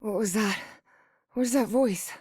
What was that? Where's that voice?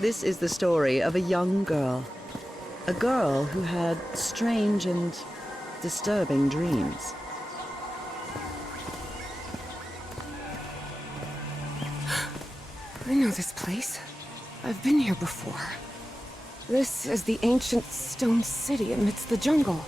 This is the story of a young girl. A girl who had strange and disturbing dreams. I know this place. I've been here before. This is the ancient stone city amidst the jungle.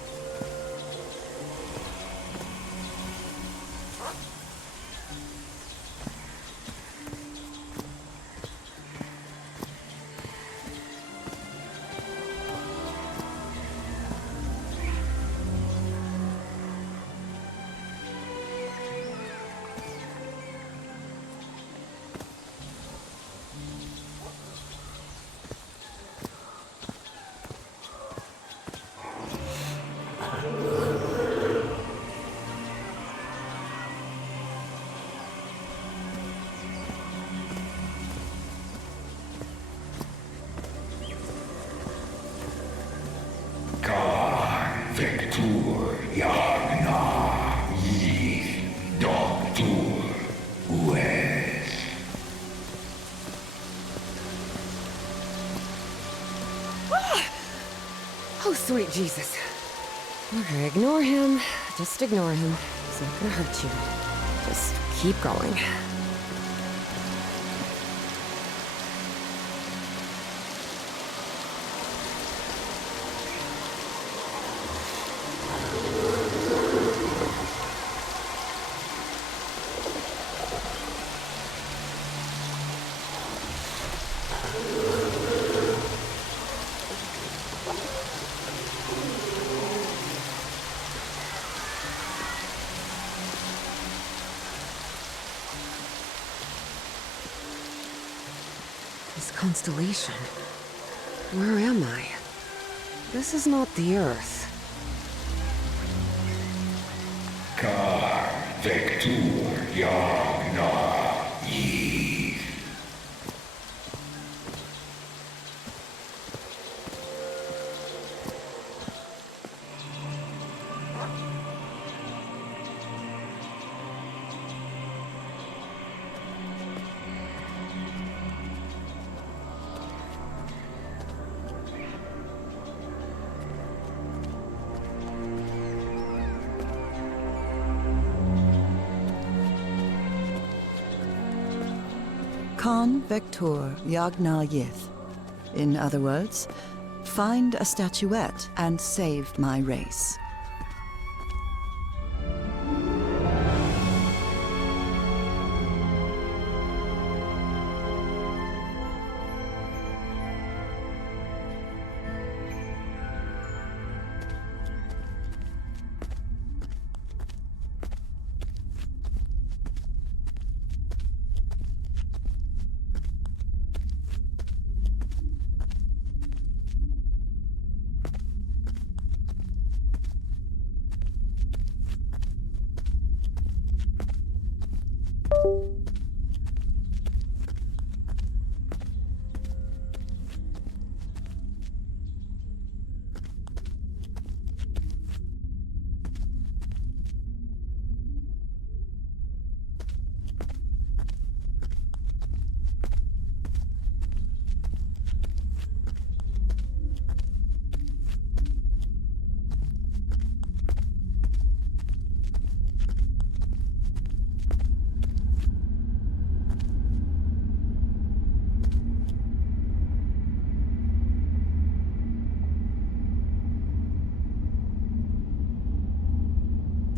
Oh, sweet Jesus. Okay, ignore him. Just ignore him. He's not gonna hurt you. Just keep going. This constellation. Where am I? This is not the Earth. Con Vector Yagna Yith. In other words, find a statuette and save my race.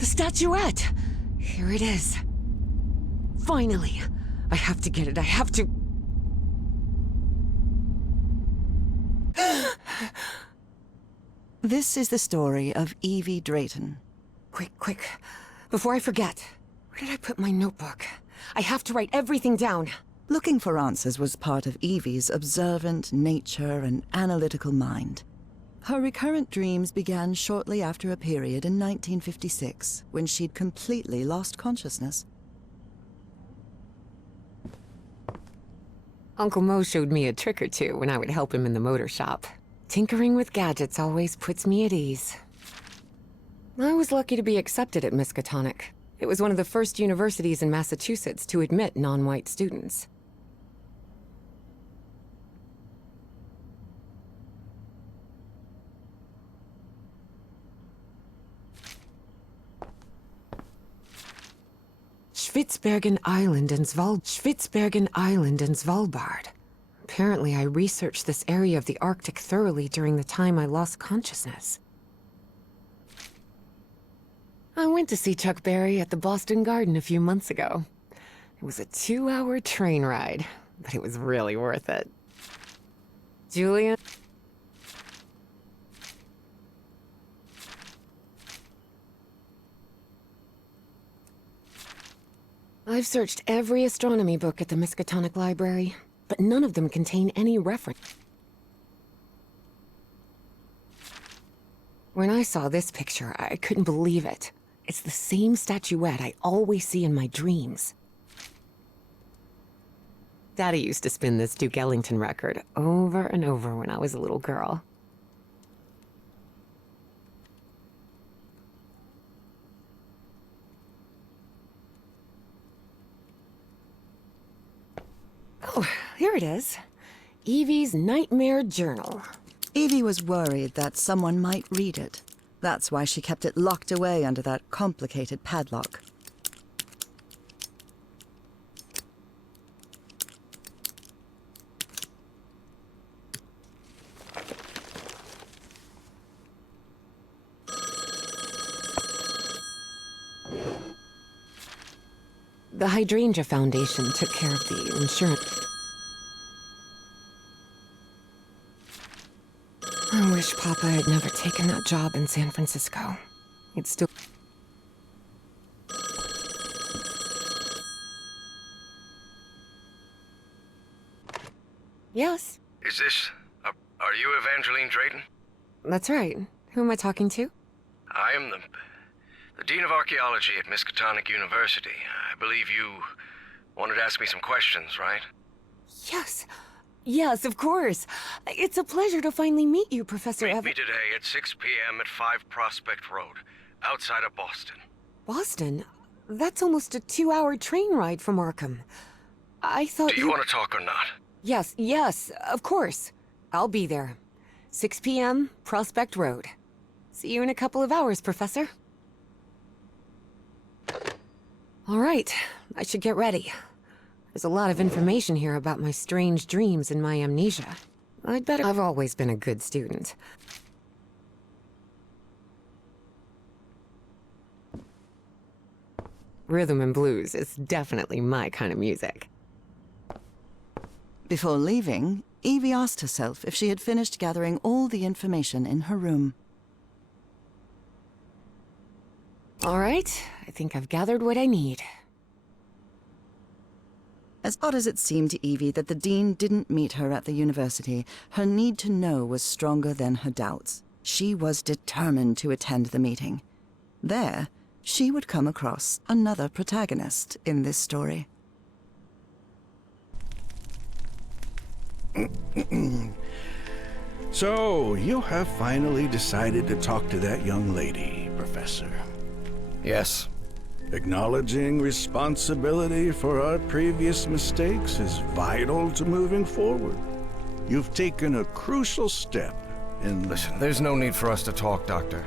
The statuette! Here it is. Finally! I have to get it, I have to... This is the story of Evie Drayton. Quick. Before I forget. Where did I put my notebook? I have to write everything down. Looking for answers was part of Evie's observant nature and analytical mind. Her recurrent dreams began shortly after a period in 1956, when she'd completely lost consciousness. Uncle Mo showed me a trick or two when I would help him in the motor shop. Tinkering with gadgets always puts me at ease. I was lucky to be accepted at Miskatonic. It was one of the first universities in Massachusetts to admit non-white students. Spitsbergen Island and Svalbard. Apparently, I researched this area of the Arctic thoroughly during the time I lost consciousness. I went to see Chuck Berry at the Boston Garden a few months ago. It was a 2-hour train ride, but it was really worth it. Julian? I've searched every astronomy book at the Miskatonic Library, but none of them contain any reference. When I saw this picture, I couldn't believe it. It's the same statuette I always see in my dreams. Daddy used to spin this Duke Ellington record over and over when I was a little girl. Oh, here it is. Evie's Nightmare Journal. Evie was worried that someone might read it. That's why she kept it locked away under that complicated padlock. The Hydrangea Foundation took care of the insurance. I wish Papa had never taken that job in San Francisco. It's still... Yes, Is this... are you Evangeline Drayton? that's right. Who am I talking to? I am the Dean of Archaeology at Miskatonic University. I believe you wanted to ask me some questions, right? Yes, of course. It's a pleasure to finally meet you, Professor Meet me today at 6 p.m. at 5 Prospect Road, outside of Boston. Boston? That's almost a 2-hour train ride from Arkham. I thought Do you want to talk or not? Yes, of course. I'll be there. 6 p.m., Prospect Road. See you in a couple of hours, Professor. All right, I should get ready. There's a lot of information here about my strange dreams and my amnesia. I've always been a good student. Rhythm and blues is definitely my kind of music. Before leaving, Evie asked herself if she had finished gathering all the information in her room. All right, I think I've gathered what I need. As odd as it seemed to Evie that the dean didn't meet her at the university, her need to know was stronger than her doubts. She was determined to attend the meeting. There, she would come across another protagonist in this story. So, you have finally decided to talk to that young lady, Professor. Yes. Acknowledging responsibility for our previous mistakes is vital to moving forward. You've taken a crucial step in... Listen, there's no need for us to talk, Doctor.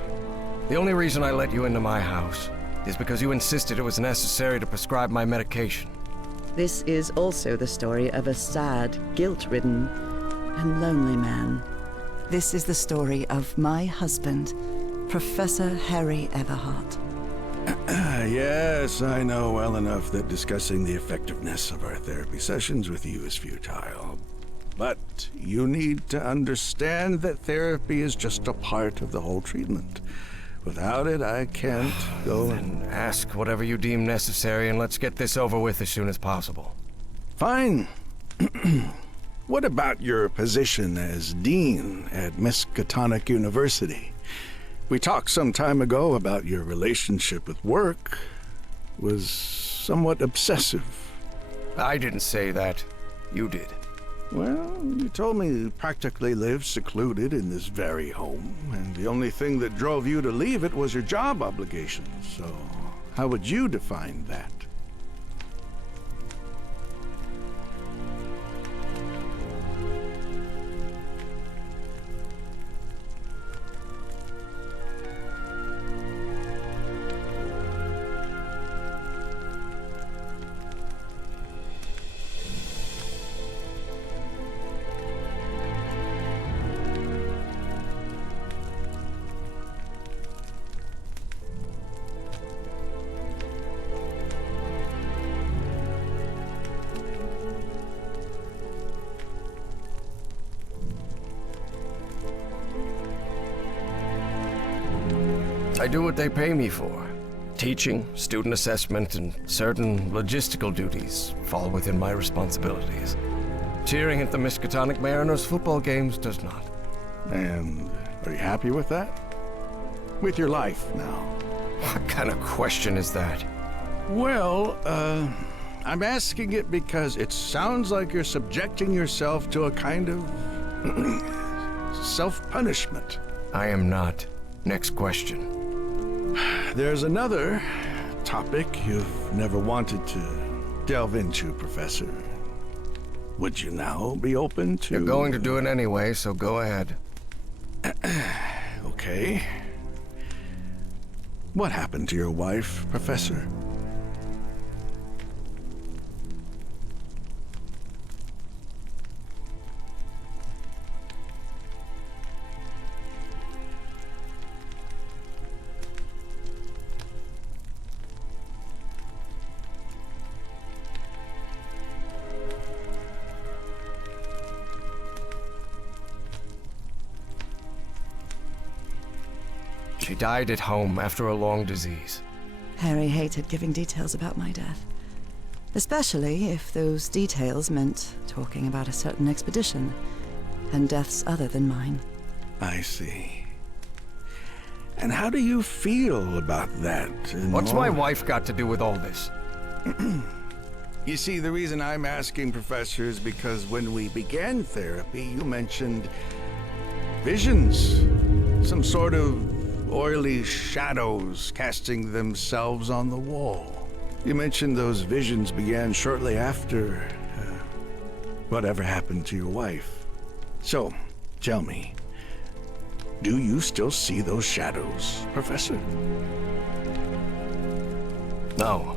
The only reason I let you into my house is because you insisted it was necessary to prescribe my medication. This is also the story of a sad, guilt-ridden, and lonely man. This is the story of my husband, Professor Harry Everhart. Yes, I know well enough that discussing the effectiveness of our therapy sessions with you is futile. But you need to understand that therapy is just a part of the whole treatment. Without it, I can't go and... Then ask whatever you deem necessary and let's get this over with as soon as possible. Fine. What about your position as dean at Miskatonic University? We talked some time ago about your relationship with work was somewhat obsessive. I didn't say that. You did. Well, you told me you practically lived secluded in this very home, and the only thing that drove you to leave it was your job obligations. So, how would you define that? I do what they pay me for. Teaching, student assessment, and certain logistical duties fall within my responsibilities. Cheering at the Miskatonic Mariners football games does not. And are you happy with that? With your life now? What kind of question is that? Well, I'm asking it because it sounds like you're subjecting yourself to a kind of self-punishment. I am not. Next question. There's another topic you've never wanted to delve into, Professor. Would you now be open to... You're going to do it anyway, so go ahead. Okay. What happened to your wife, Professor? She died at home after a long disease. Harry hated giving details about my death. Especially if those details meant talking about a certain expedition, and deaths other than mine. I see. And how do you feel about that? What's my wife got to do with all this? You see, the reason I'm asking, Professor, is because when we began therapy, you mentioned visions. Some sort of oily shadows casting themselves on the wall. You mentioned those visions began shortly after whatever happened to your wife. So, tell me, do you still see those shadows, Professor? No.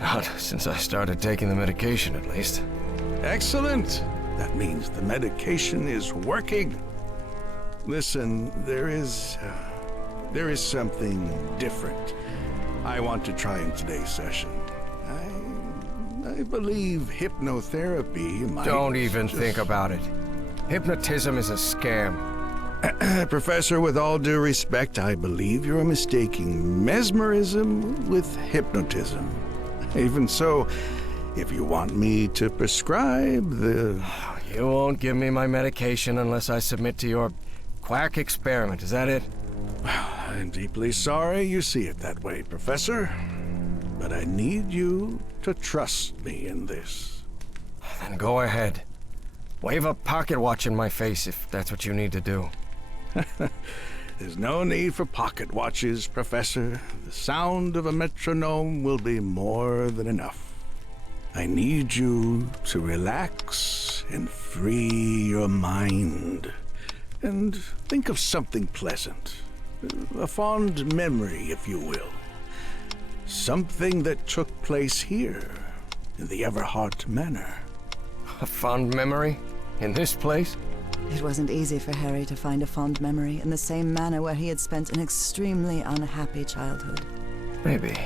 Not since I started taking the medication, at least. Excellent! That means the medication is working. Listen, there is something different I want to try in today's session. I believe hypnotherapy might... Don't even think about it. Hypnotism is a scam. Professor, with all due respect, I believe you're mistaking mesmerism with hypnotism. Even so, if you want me to prescribe the... You won't give me my medication unless I submit to your quack experiment, is that it? I'm deeply sorry you see it that way, Professor. But I need you to trust me in this. Then go ahead. Wave a pocket watch in my face if that's what you need to do. There's no need for pocket watches, Professor. The sound of a metronome will be more than enough. I need you to relax and free your mind. And think of something pleasant. A fond memory, if you will. Something that took place here, in the Everhart Manor. A fond memory? In this place? It wasn't easy for Harry to find a fond memory in the same manor where he had spent an extremely unhappy childhood. Maybe.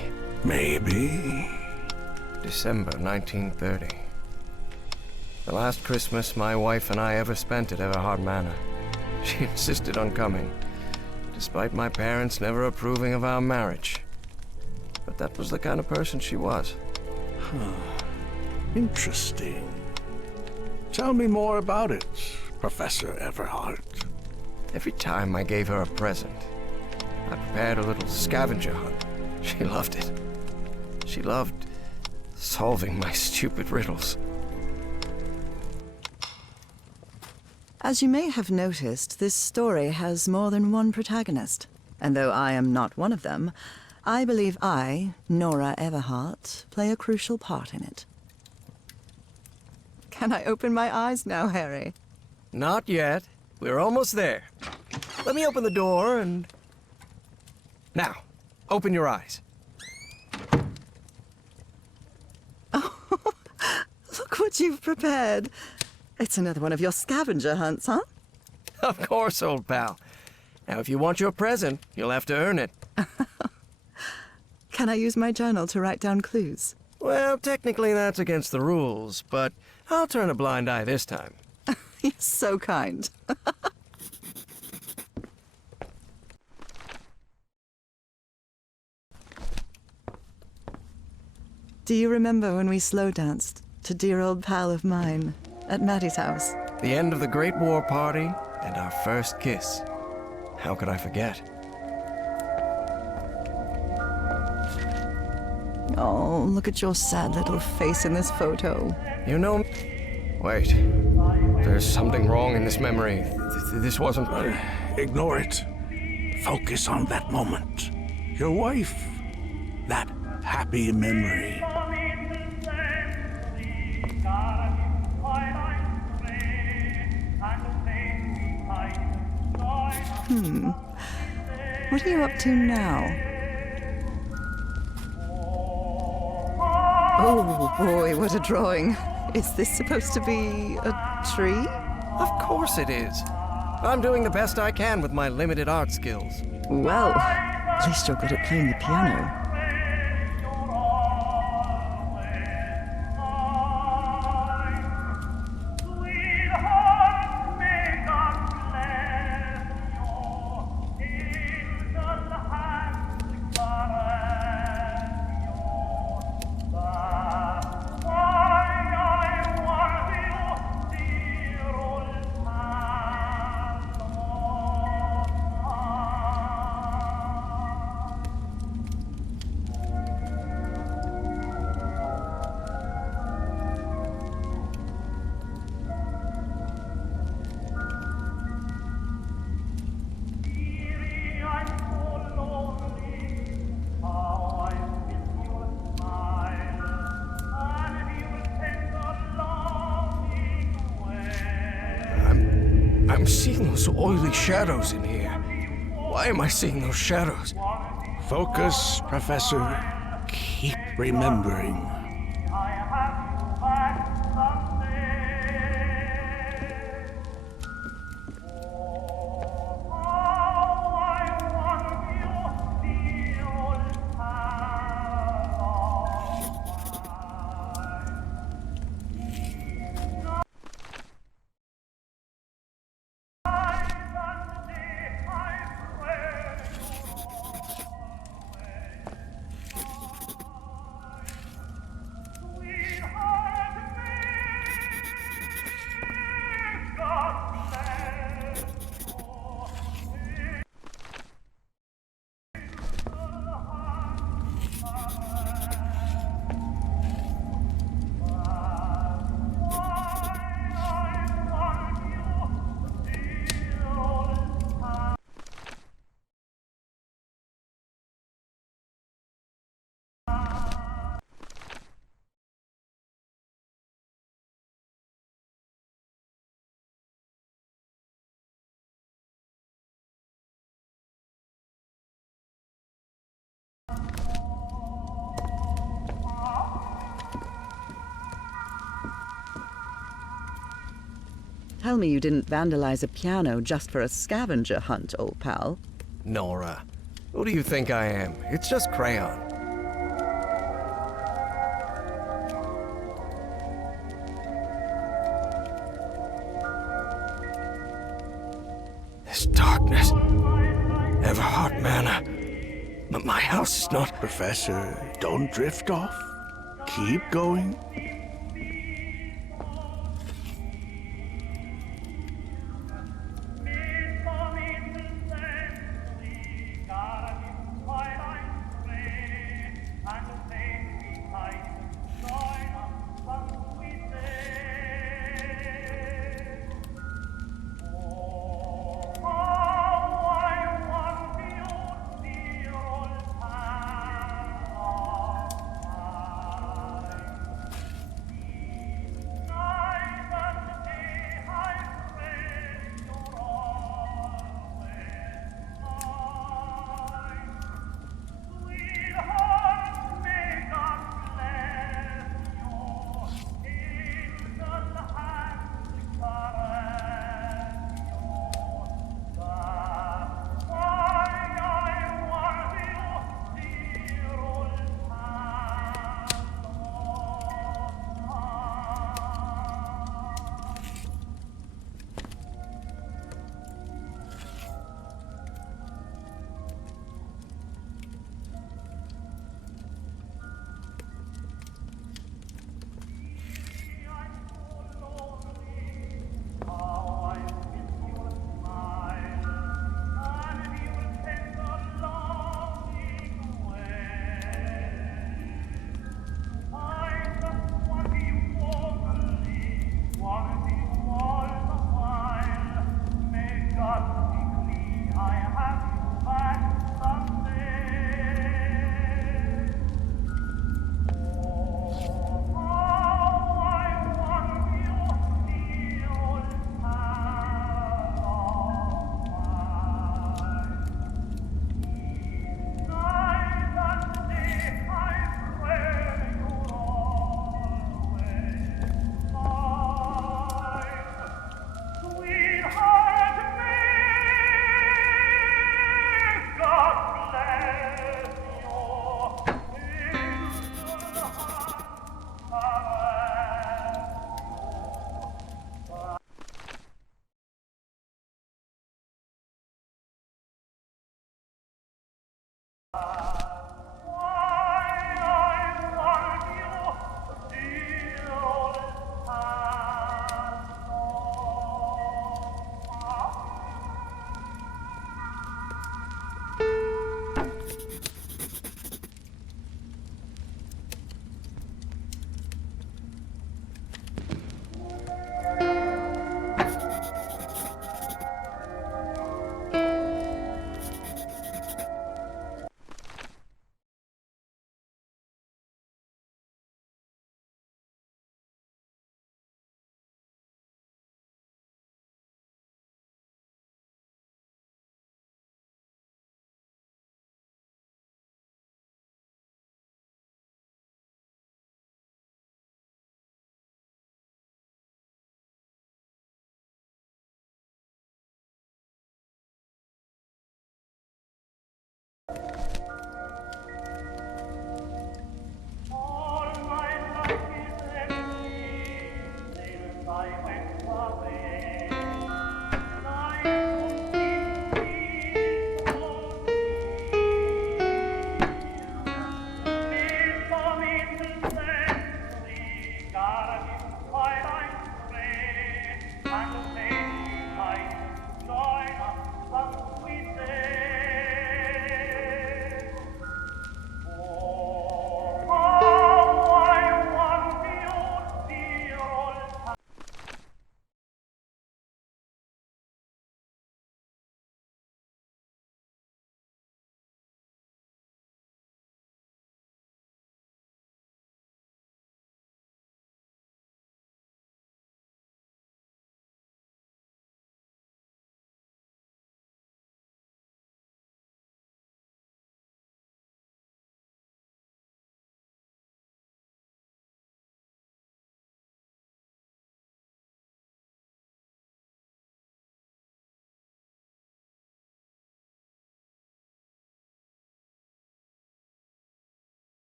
Maybe. December 1930. The last Christmas my wife and I ever spent at Everhard Manor. She insisted on coming, despite my parents never approving of our marriage. But that was the kind of person she was. Interesting. Tell me more about it, Professor Everhard. Every time I gave her a present, I prepared a little scavenger hunt. She loved it. She loved solving my stupid riddles. As you may have noticed, this story has more than one protagonist. And though I am not one of them, I believe I, Nora Everhart, play a crucial part in it. Can I open my eyes now, Harry? Not yet. We're almost there. Let me open the door and... Now, open your eyes. Look what you've prepared. It's another one of your scavenger hunts, huh? Of course, old pal. Now, if you want your present, you'll have to earn it. Can I use my journal to write down clues? Well, technically that's against the rules, but I'll turn a blind eye this time. You're so kind. Do you remember when we slow danced to Dear Old Pal of Mine at Maddie's house? The end of the Great War Party and our first kiss. How could I forget? Oh, look at your sad little face in this photo. You know... Wait. There's something wrong in this memory. This wasn't... Ignore it. Focus on that moment. Your wife. That happy memory. What are you up to now? Oh boy, what a drawing. Is this supposed to be a tree? Of course it is. I'm doing the best I can with my limited art skills. Well, at least you're good at playing the piano. I'm seeing those oily shadows in here. Why am I seeing those shadows? Focus, Professor. Keep remembering. tell me you didn't vandalize a piano just for a scavenger hunt, old pal. Nora, who do you think I am? It's just crayon. This darkness, Everhart Manor. But my house is not... Professor, don't drift off. Keep going.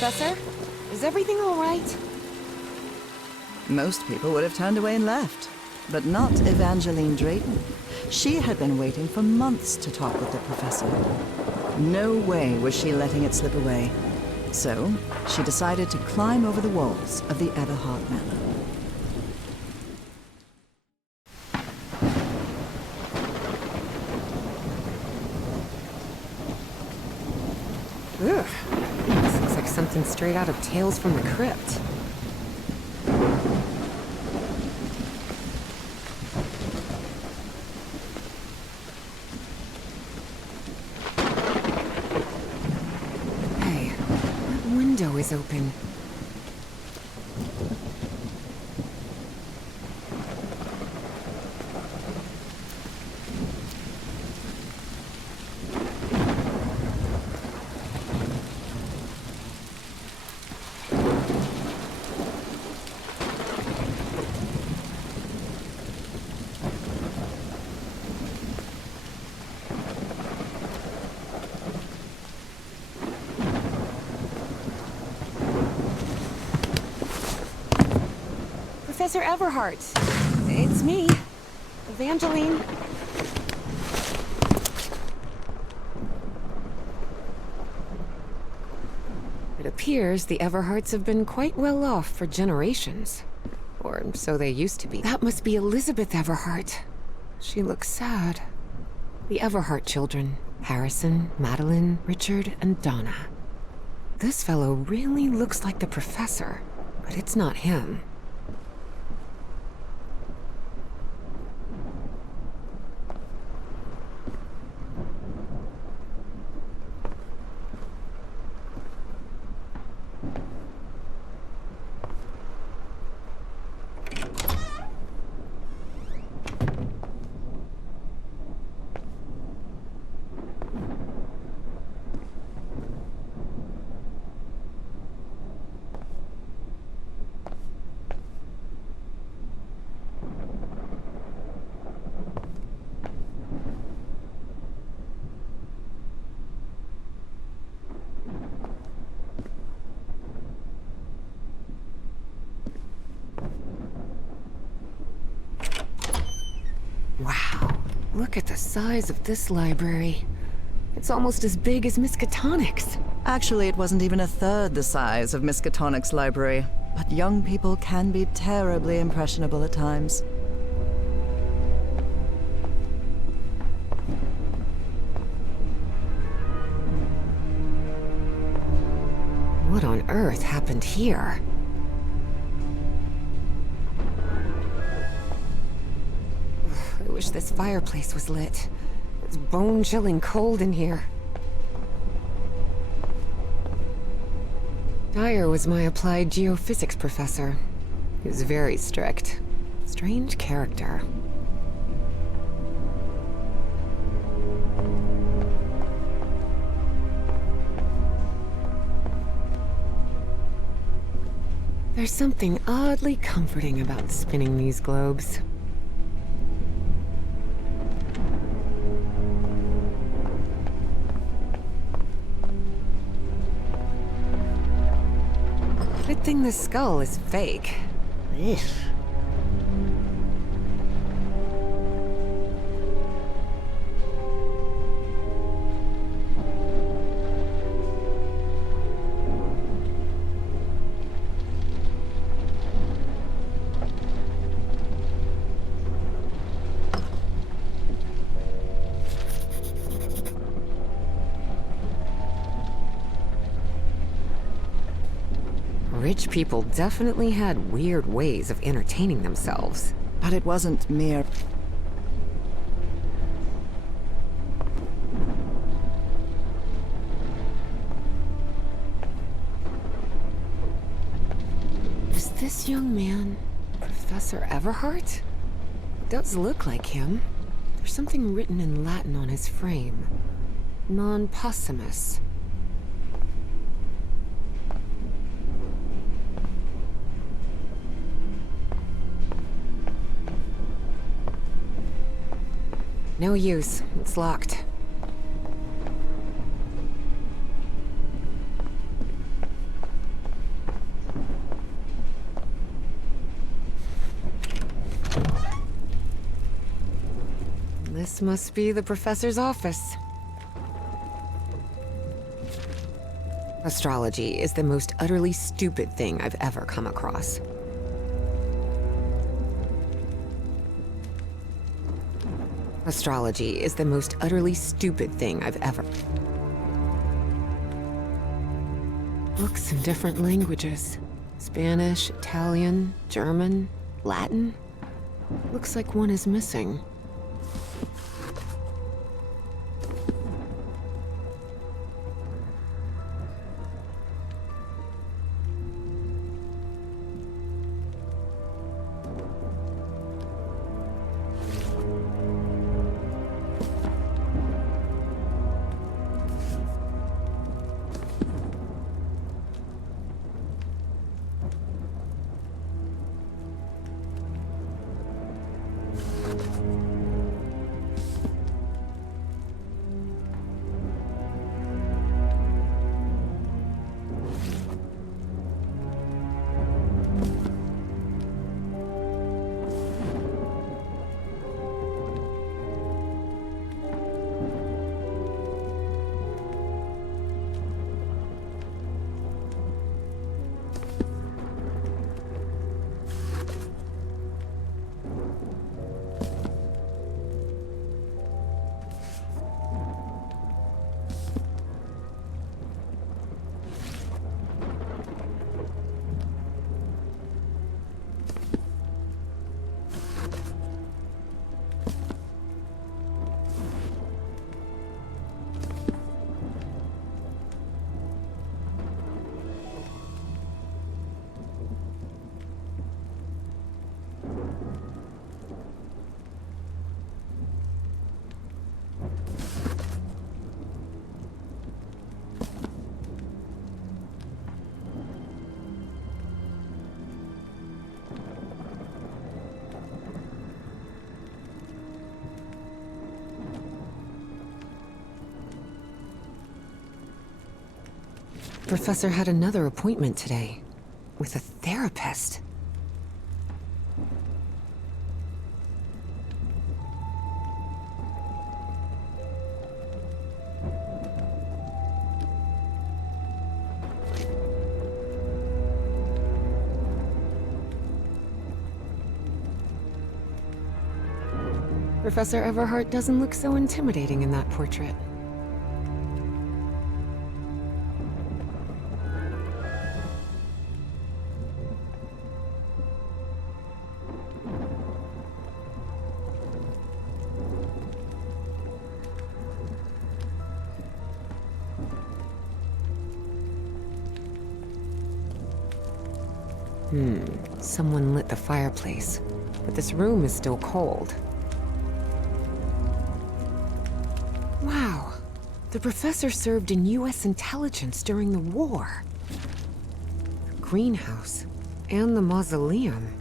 Professor? Is everything all right? Most people would have turned away and left, but not Evangeline Drayton. She had been waiting for months to talk with the professor. No way was she letting it slip away. So, she decided to climb over the walls of the Everhart Manor. Ugh. This looks like something straight out of Tales from the Crypt. Hey, that window is open. Professor Everhart. It's me, Evangeline. It appears the Everharts have been quite well off for generations. Or so they used to be. That must be Elizabeth Everhart. She looks sad. The Everhart children, Harrison, Madeline, Richard, and Donna. This fellow really looks like the professor, but it's not him. Wow, look at the size of this library. It's almost as big as Miskatonic's. Actually, it wasn't even a third the size of Miskatonic's library, but young people can be terribly impressionable at times. What on earth happened here? I wish this fireplace was lit. It's bone-chilling cold in here. Dyer was my applied geophysics professor. He was very strict. Strange character. There's something oddly comforting about spinning these globes. Good thing the skull is fake. Ugh. Rich people definitely had weird ways of entertaining themselves. But it wasn't mere... Is this young man Professor Everhart? It does look like him. There's something written in Latin on his frame. Non possumus. No use. It's locked. This must be the professor's office. Astrology is the most utterly stupid thing I've ever come across. Astrology is the most utterly stupid thing I've ever... Books in different languages. Spanish, Italian, German, Latin. Looks like one is missing. Professor had another appointment today, with a therapist. Professor Everhart doesn't look so intimidating in that portrait. Someone lit the fireplace, but this room is still cold. Wow, the professor served in US intelligence during the war. The greenhouse and the mausoleum.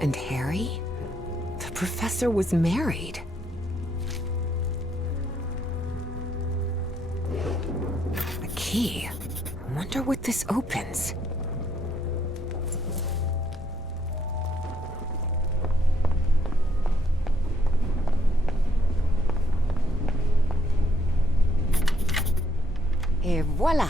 And Harry? The professor was married. A key. I wonder what this opens. Et voila!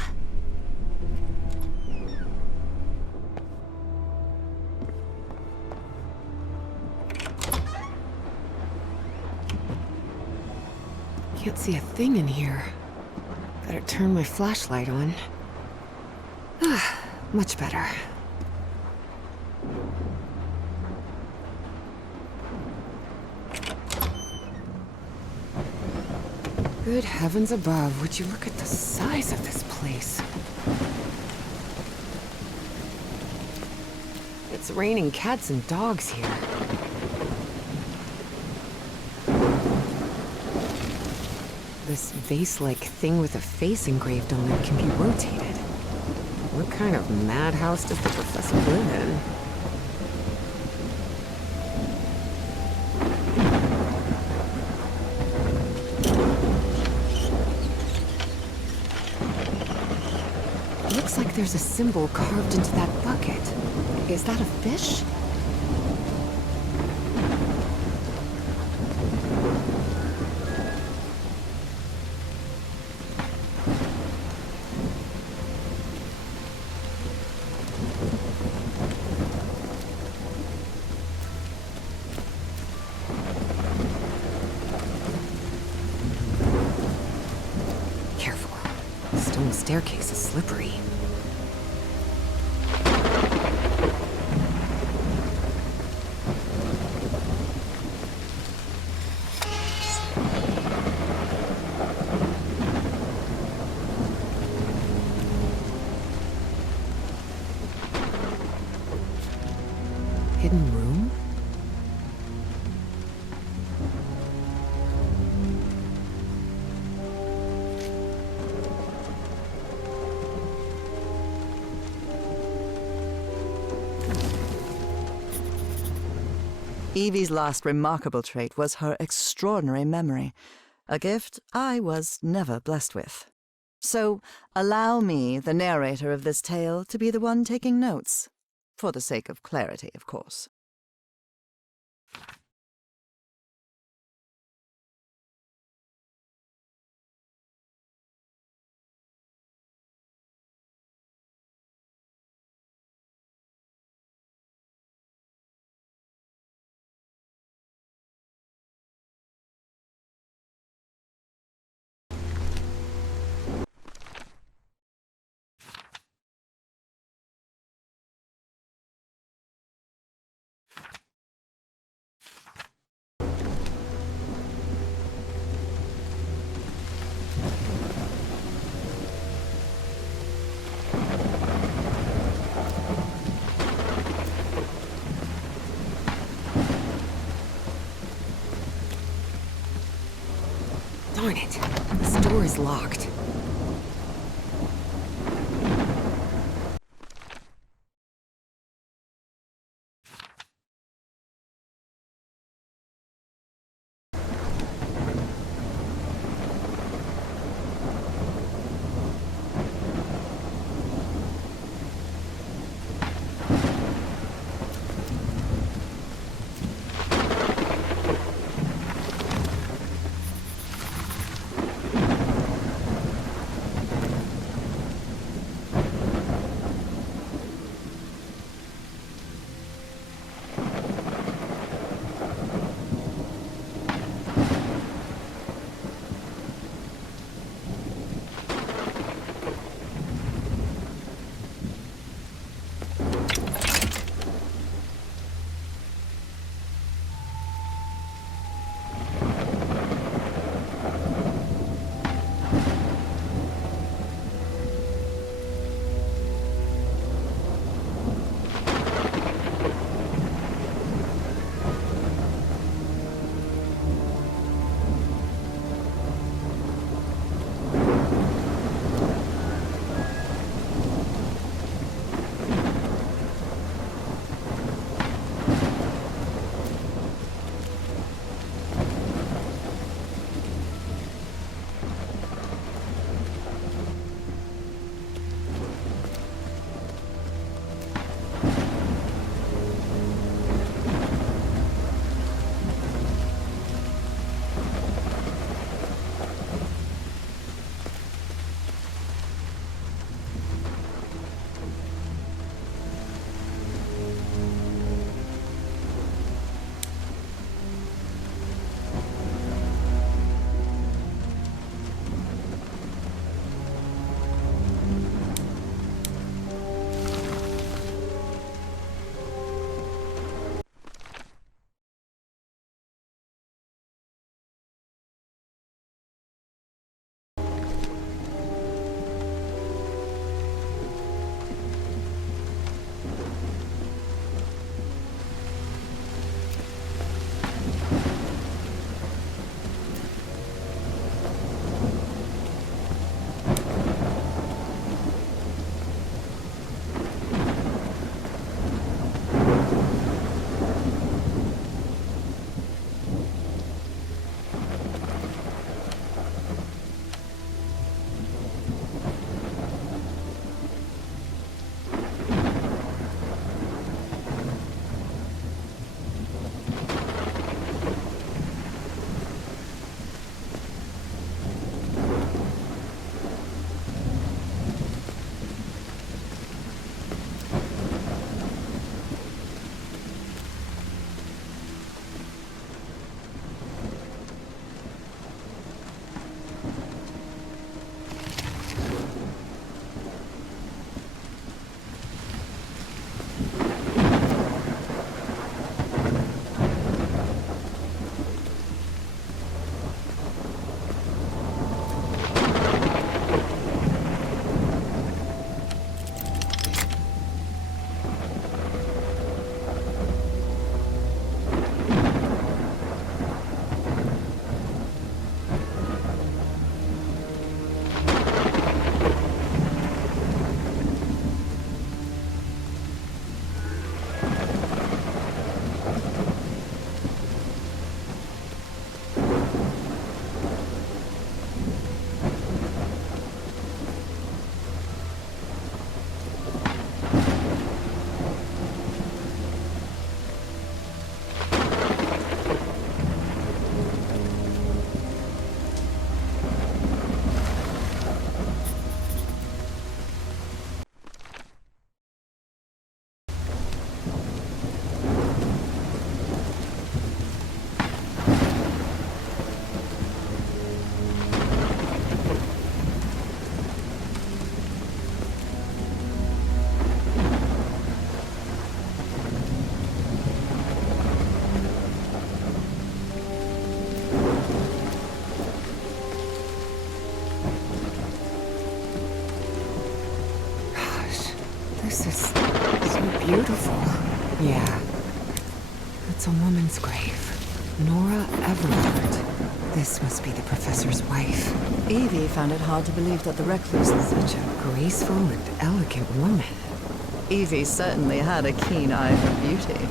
Can't see a thing in here. Better turn my flashlight on. Ah, much better. Good heavens above, would you look at the size of this place? It's raining cats and dogs here. This vase-like thing with a face engraved on it can be rotated. What kind of madhouse does the professor live in? there's a symbol carved into that bucket. Is that a fish? Careful. The stone staircase is slippery. Hidden room? Evie's last remarkable trait was her extraordinary memory, a gift I was never blessed with. So allow me, the narrator of this tale, to be the one taking notes. For the sake of clarity, of course. Darn it. This door is locked. So beautiful. Yeah. That's a woman's grave. Nora Everard. This must be the professor's wife. Evie found it hard to believe that the recluse was Such a graceful and elegant woman. Evie certainly had a keen eye for beauty.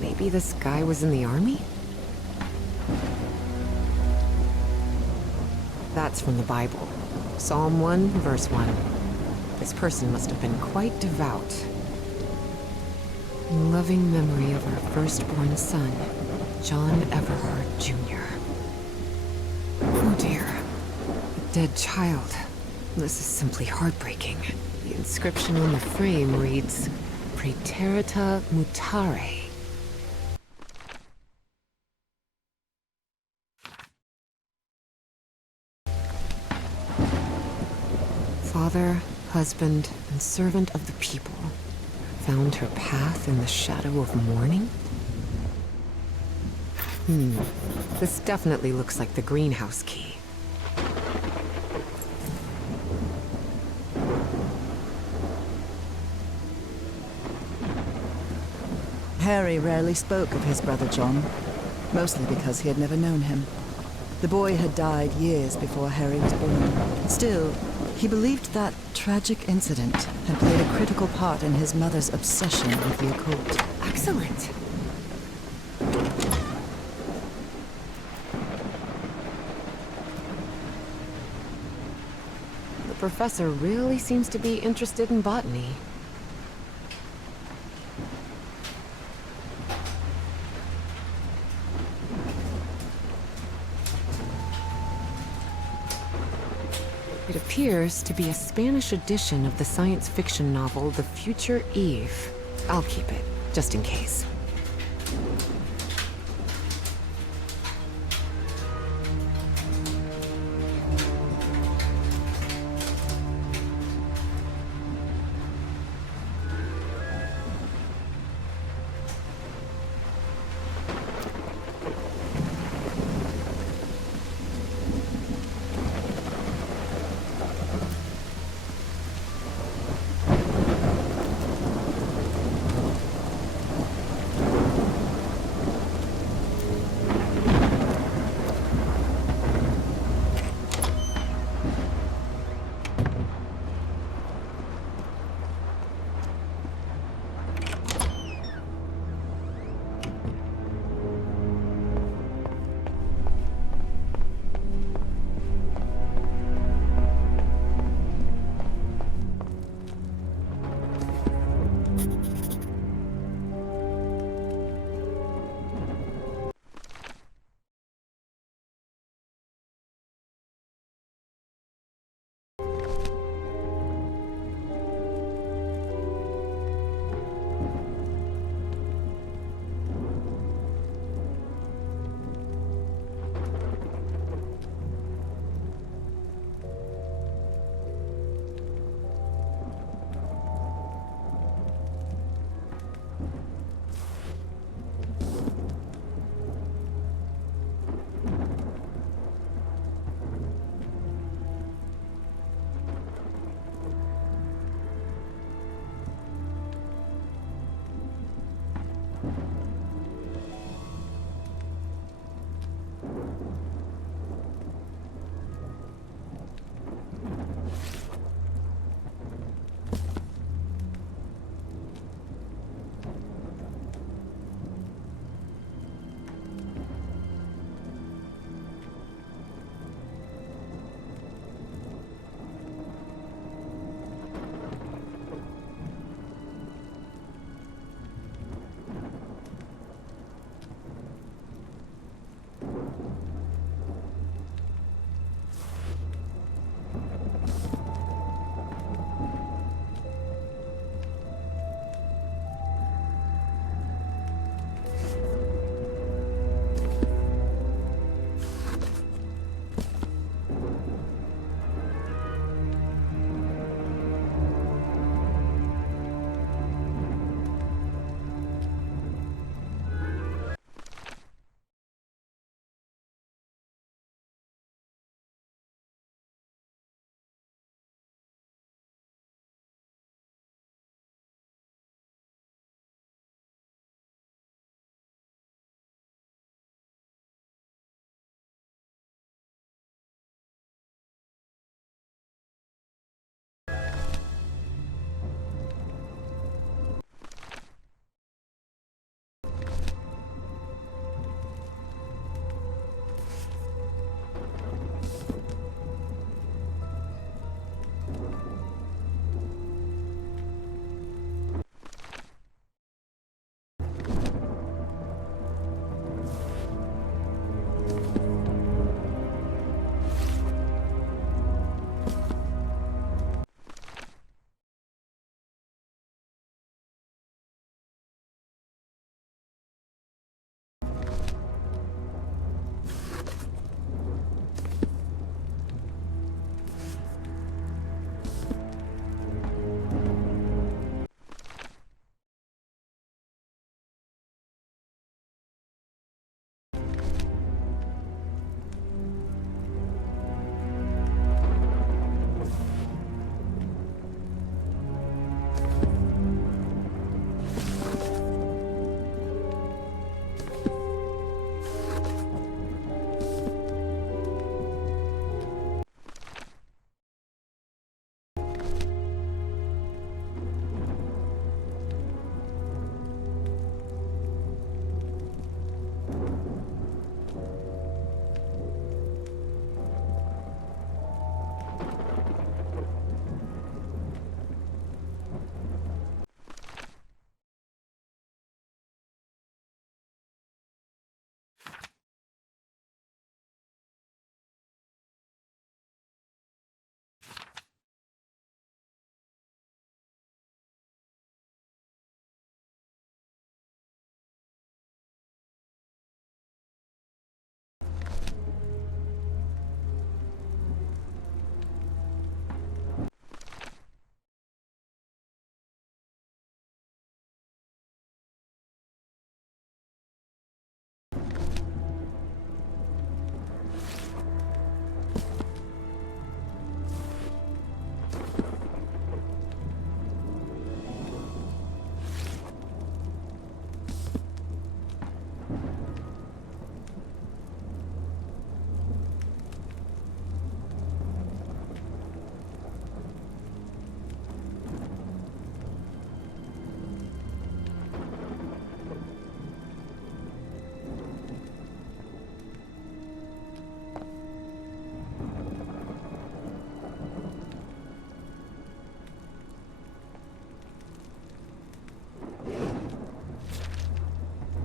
Maybe this guy was in the army? That's from the Bible. Psalm 1, verse 1. This person must have been quite devout. In loving memory of our firstborn son, John Everhard Jr. Oh dear. A dead child. This is simply heartbreaking. The inscription on the frame reads, Praeterita Mutare. Father, husband, and servant of the people, found her path in the shadow of mourning? This definitely looks like the greenhouse key. Harry rarely spoke of his brother John, mostly because he had never known him. The boy had died years before Harry was born. Still, he believed that tragic incident had played a critical part in his mother's obsession with the occult. Excellent. The professor really seems to be interested in botany. It appears to be a Spanish edition of the science fiction novel The Future Eve. I'll keep it, just in case.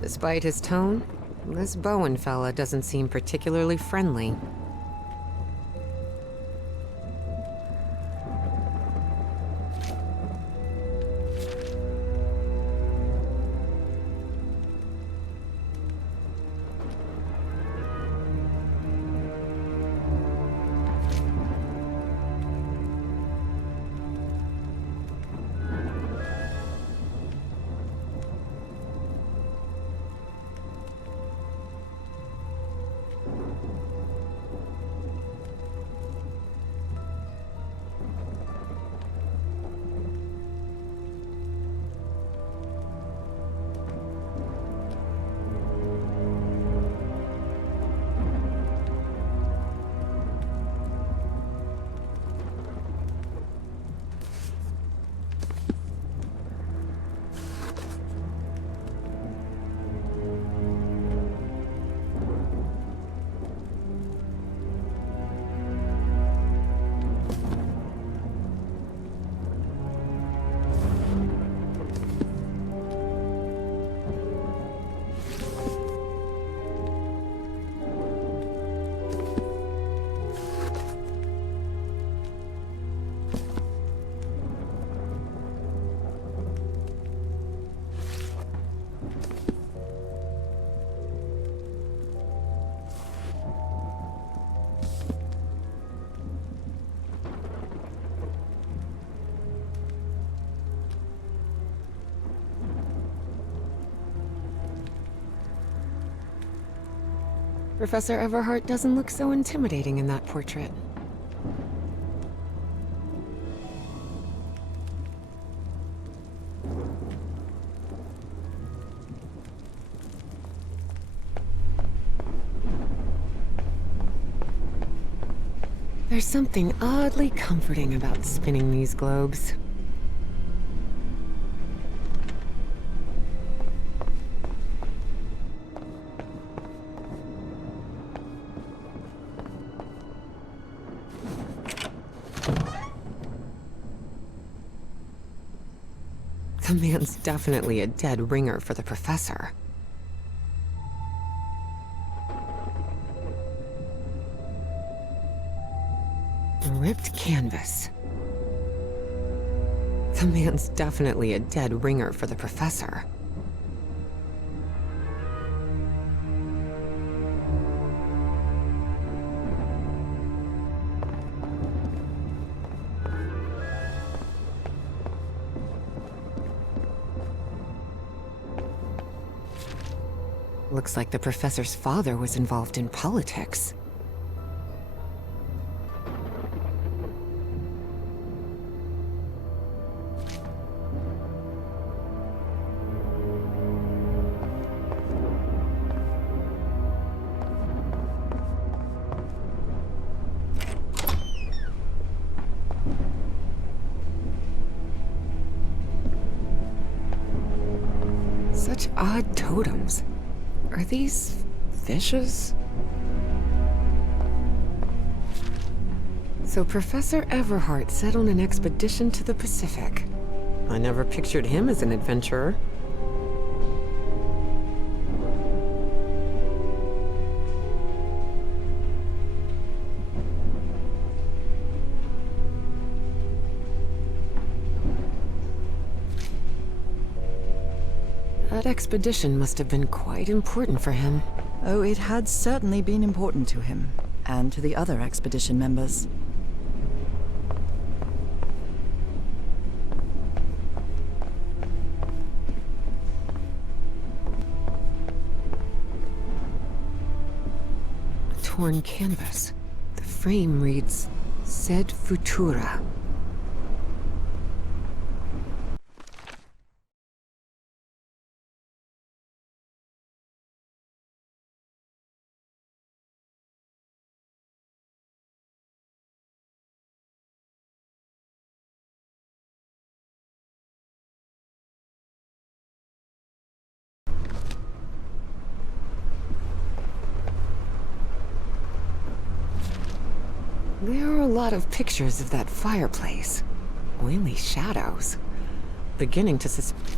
Despite his tone, this Bowen fella doesn't seem particularly friendly. Professor Everhart doesn't look so intimidating in that portrait. There's something oddly comforting about spinning these globes. The man's definitely a dead ringer for the professor. Ripped canvas. The man's definitely a dead ringer for the professor. Looks like the professor's father was involved in politics. Such odd totems. Are these fishes? So Professor Everhart set on an expedition to the Pacific. I never pictured him as an adventurer. That expedition must have been quite important for him. Oh, it had certainly been important to him, and to the other expedition members. A torn canvas. The frame reads, Sed Futura. There are a lot of pictures of that fireplace. Oily shadows. Beginning to suspect.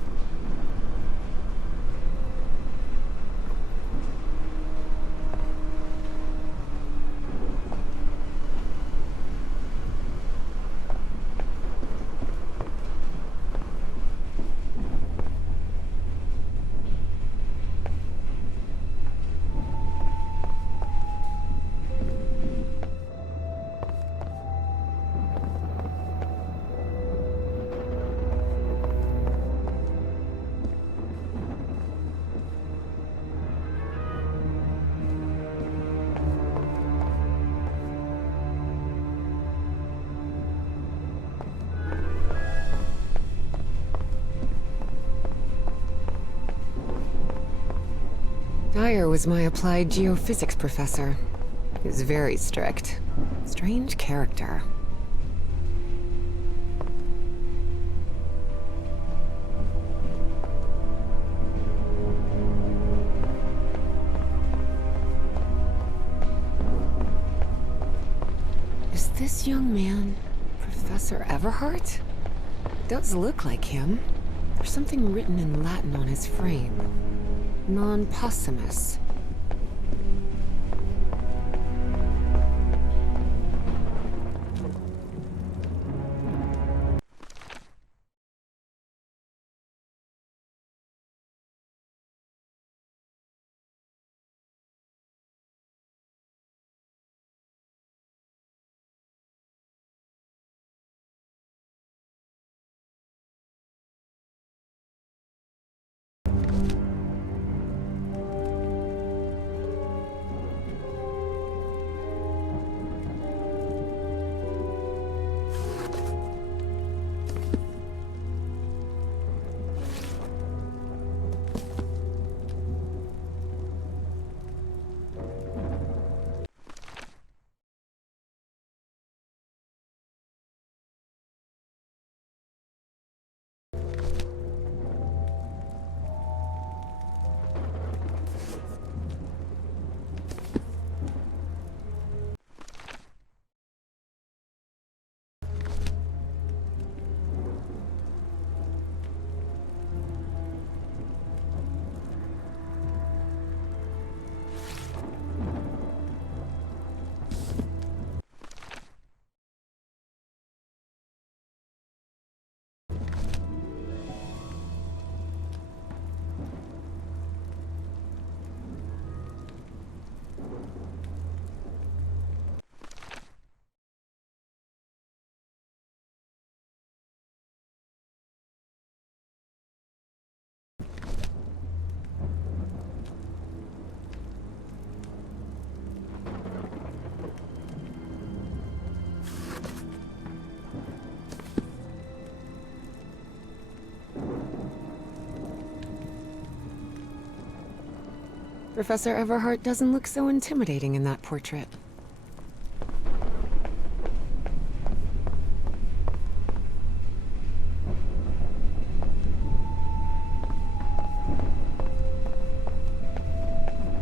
Geyer was my applied geophysics professor. He was very strict. Strange character. Is this young man Professor Everhart? Does look like him. There's something written in Latin on his frame. Non possumus. Professor Everhart doesn't look so intimidating in that portrait.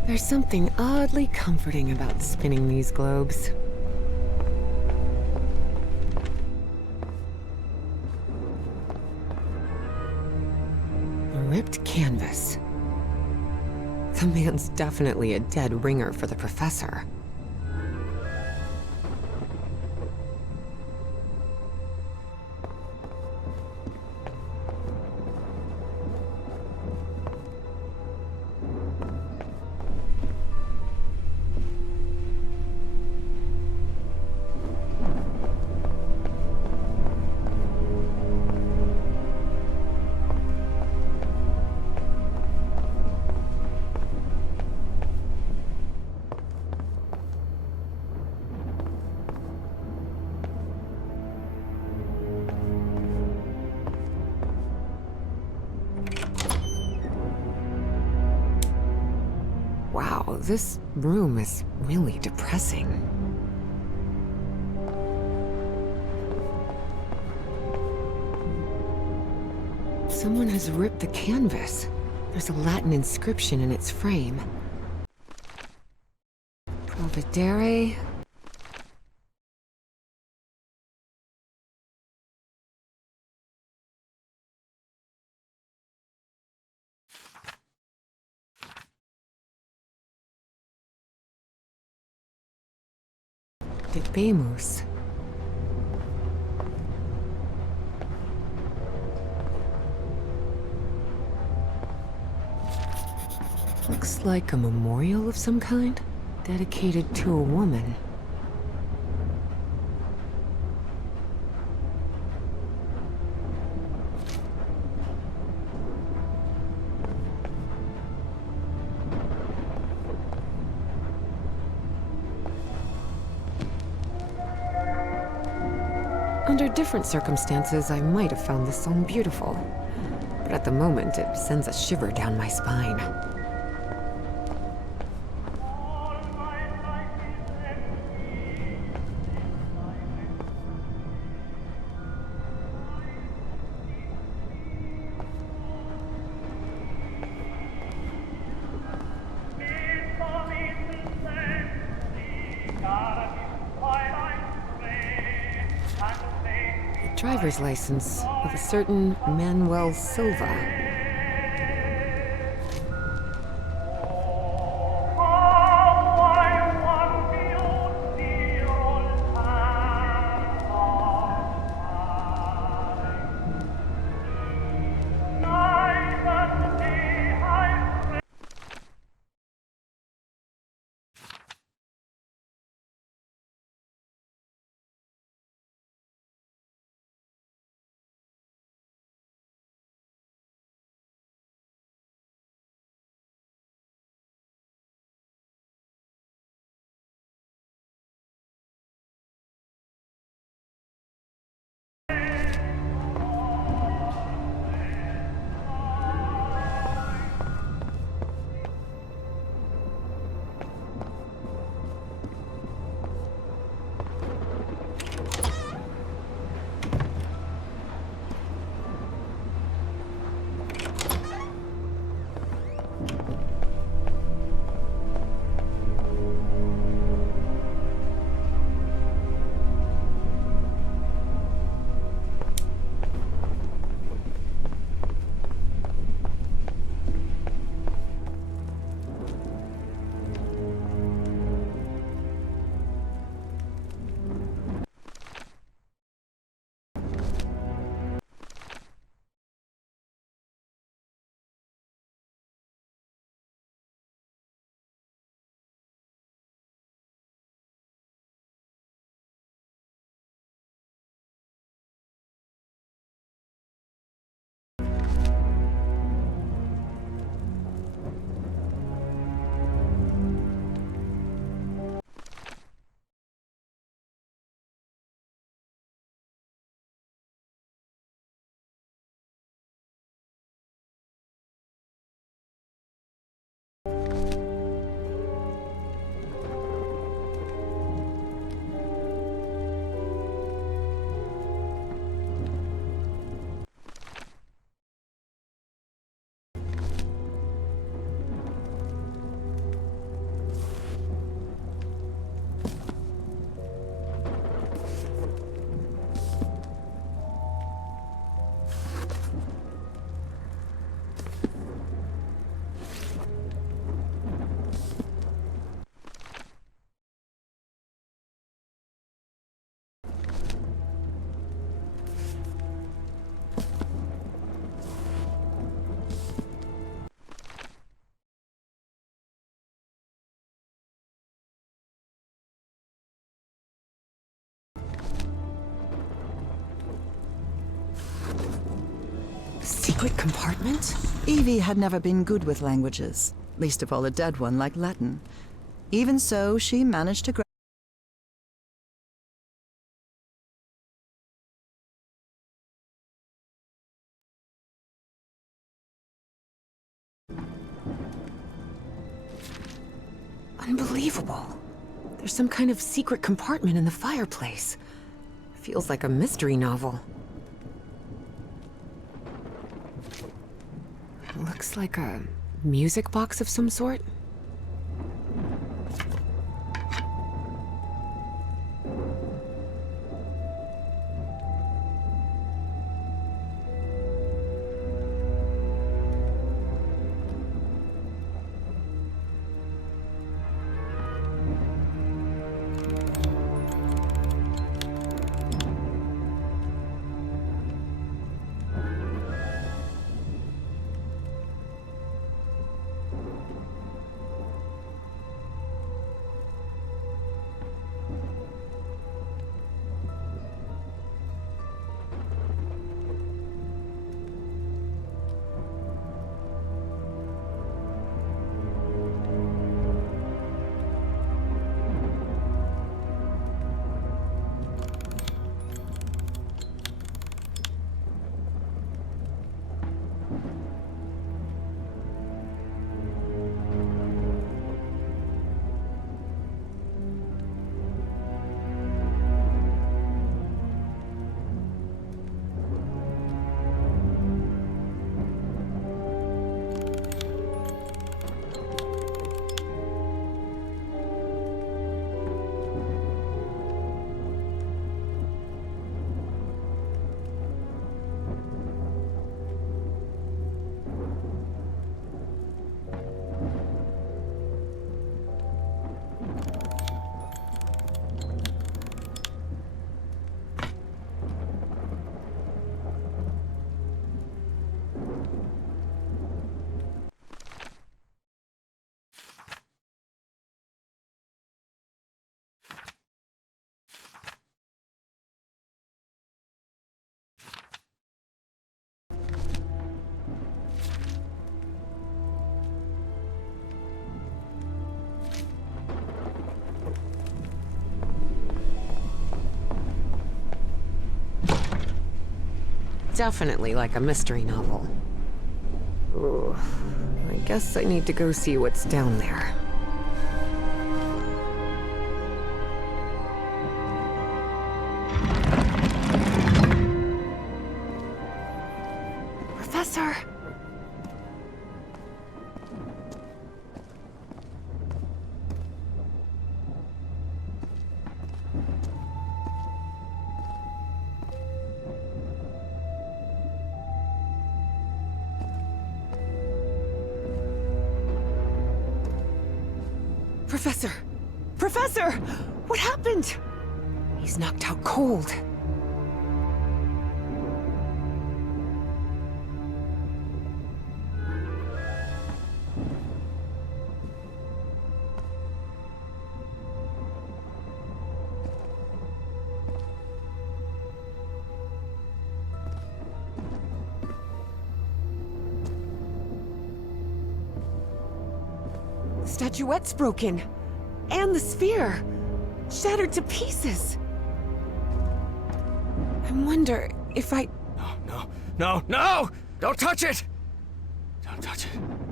There's something oddly comforting about spinning these globes. A ripped canvas. The man's definitely a dead ringer for the professor. Wow, this room is really depressing. Someone has ripped the canvas. There's a Latin inscription in its frame. Providere. Debemus. Looks like a memorial of some kind, dedicated to a woman. Under different circumstances, I might have found this song beautiful. But at the moment, it sends a shiver down my spine. driver's license of a certain Manuel Silva. Secret compartment? Evie had never been good with languages, least of all a dead one like Latin. Even so, she managed to Unbelievable. There's some kind of secret compartment in the fireplace. Feels like a mystery novel. Looks like a music box of some sort. definitely like a mystery novel. Ooh, I guess I need to go see what's down there. Professor! Professor! Professor! What happened? He's knocked out cold. The statuette's broken. And the sphere. Shattered to pieces. I wonder if I... No! Don't touch it! Don't touch it.